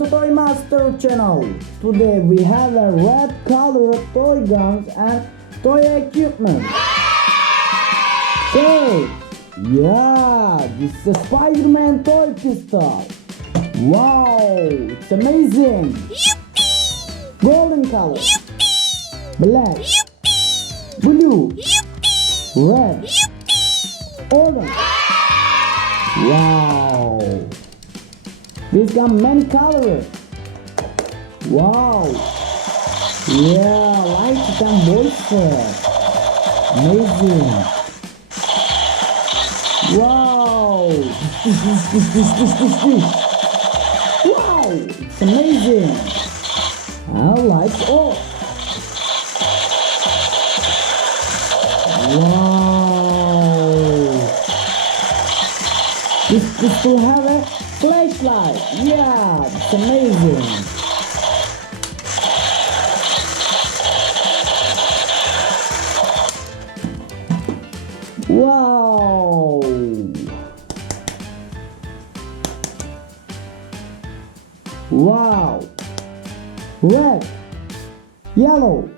to Toy Master channel. Today we have a red color of toy guns and toy equipment. So, yeah, this is a Spider-Man toy pistol. Wow, it's amazing. Yippee! Golden color. Yippee! Black. Yippee! Blue. Yippee! Red. Yippee! Orange. Wow. This got many colors. Wow. Yeah, light it and boisterous. Amazing. Wow. Wow, it's amazing. And lights off. Wow. This will have a flashlight. Yeah, it's amazing. Wow. Wow. Red, yellow,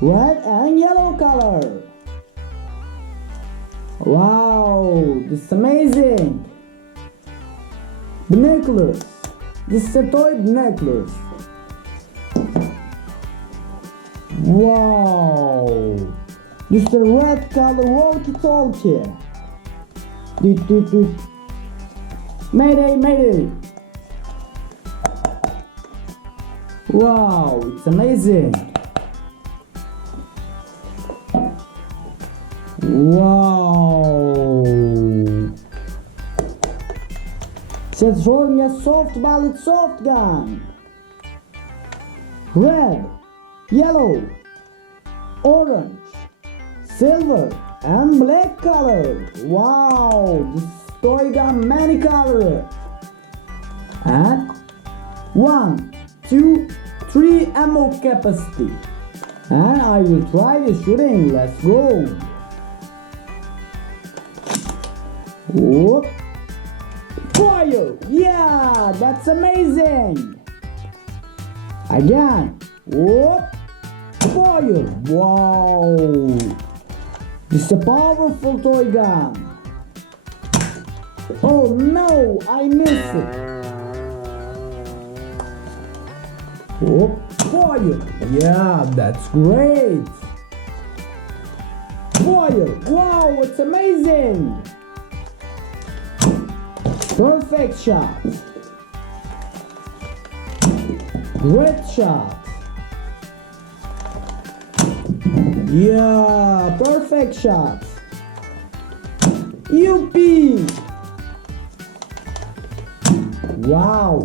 red and yellow color. Wow, this is amazing. Binoculars. This is a toy binoculars. Wow. This is a red color walkie-talkie. Doot doot doot. Mayday, mayday. Wow, it's amazing. Wow. It's throwing a soft bullet soft gun. Red, yellow, orange, silver and black color. Wow, this toy gun many color. And 1, 2, 3 ammo capacity. And I will try the shooting. Let's go. Whoop. Fire! Yeah, that's amazing. Again. Whoop. Fire! Wow. This is a powerful toy gun. Oh no, I missed it. Whoop. Fire! Yeah, that's great. Fire! Wow, it's amazing. Perfect shot. Great shot. Yeah, perfect shot. Yippee! Wow.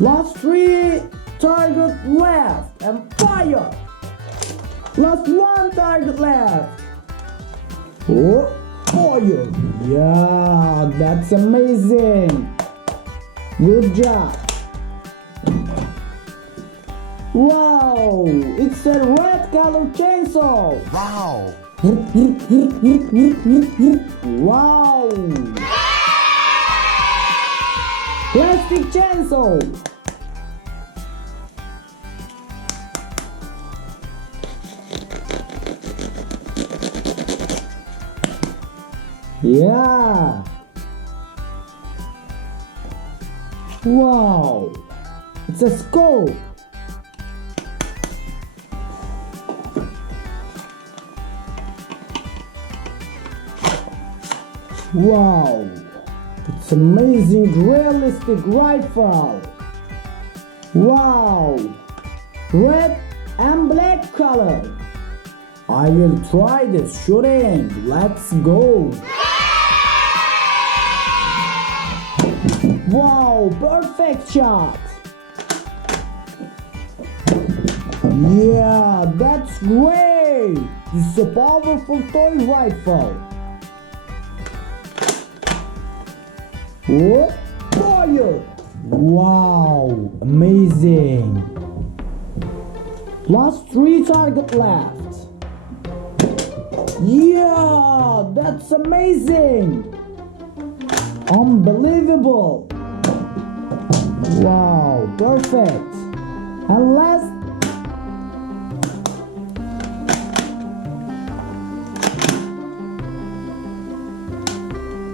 Last 3 target left and fire. Last 1 target left. Oh, fire. Yeah, that's amazing. Good job. Wow, it's a red color chainsaw. Wow! Wow. Plastic chainsaw. Yeah. Wow. It's a scope. Wow. It's amazing realistic rifle. Wow. Red and black color. I will try this shooting. Let's go. Wow, perfect shot. Yeah, that's great. This is a powerful toy rifle. Oh, fire. Wow, amazing. Last 3 target left. Yeah, that's amazing. Unbelievable. Wow, perfect. And last.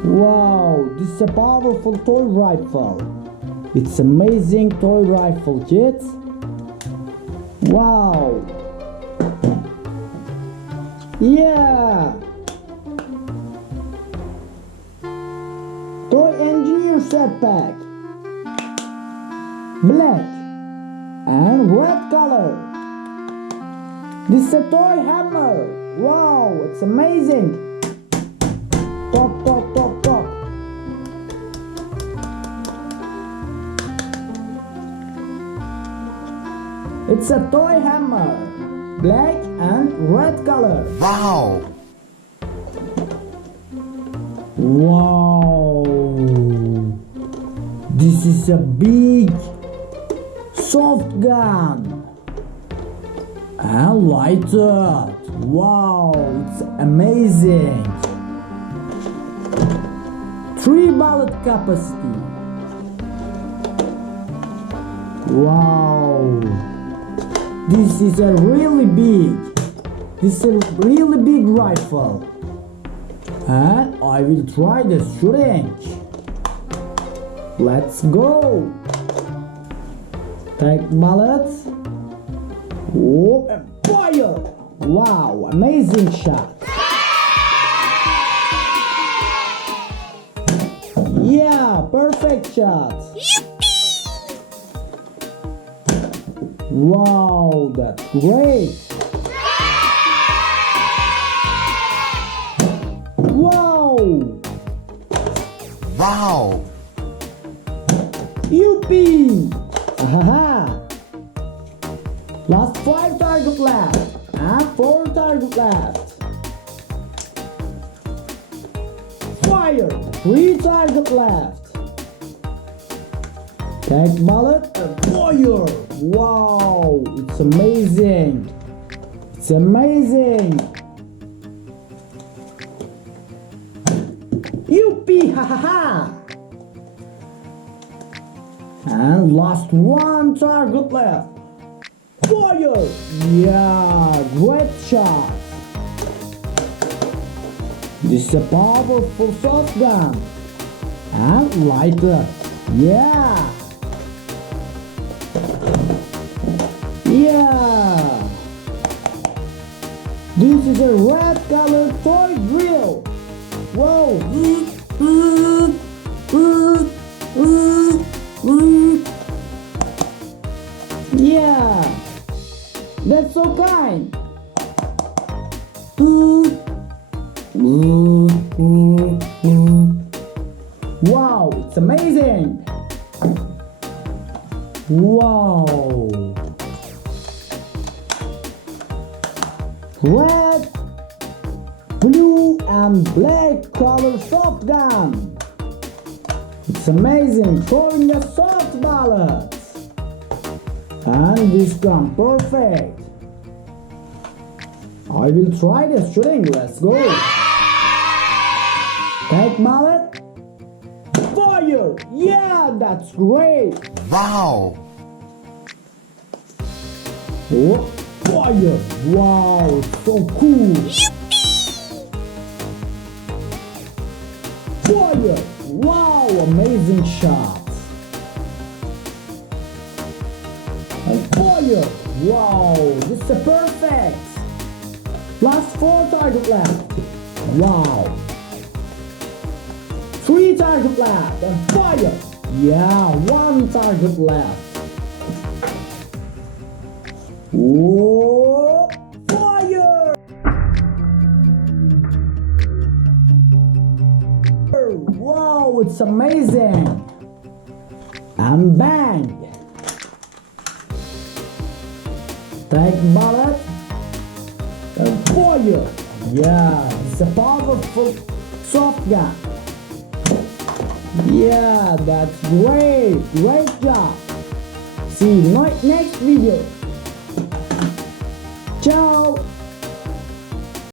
Wow, this is a powerful toy rifle. It's amazing toy rifle, kids. Wow. Yeah. Toy engineer set pack. Black and red color. This is a toy hammer. Wow, it's amazing. Talk, talk, talk, talk. It's a toy hammer. Black and red color. Wow. Wow. This is a big soft gun. And lighted. Wow, it's amazing. 3 bullet capacity. Wow. This is a really big. This is a really big rifle. And I will try the shooting. Let's go. Take bullets. Oh, and fire! Wow, amazing shot. Yeah, perfect shot. Wow, that's great. Wow. Wow. Yippee! Ahaha! Last 5 target left and 4 target left. Fire! 3 target left. Take bullet and fire! Wow! It's amazing! It's amazing! Yippee! Ha ha ha! And last 1 target left. Fire! Yeah, great shot. This is a powerful shotgun. And lighter. Yeah. Yeah. This is a red colored toy drill. Whoa. Yeah. That's so kind. Wow, it's amazing. Wow. Red, blue and black color shotgun. It's amazing, throwing a soft bullet. And this gun, perfect. I will try the shooting, let's go. Take bullet. Fire! Yeah, that's great. Wow. Oh, fire! Wow, so cool. Fire! Wow, amazing shot. And fire! Wow, this is perfect. Last 4 target left. Wow. 3 target left and fire. Yeah, 1 target left. Whoa, fire! Wow, it's amazing. And bang. Take bullet. And fire! Yeah, it's a powerful soft gun. Yeah, that's great! Great job! See you next video. Ciao!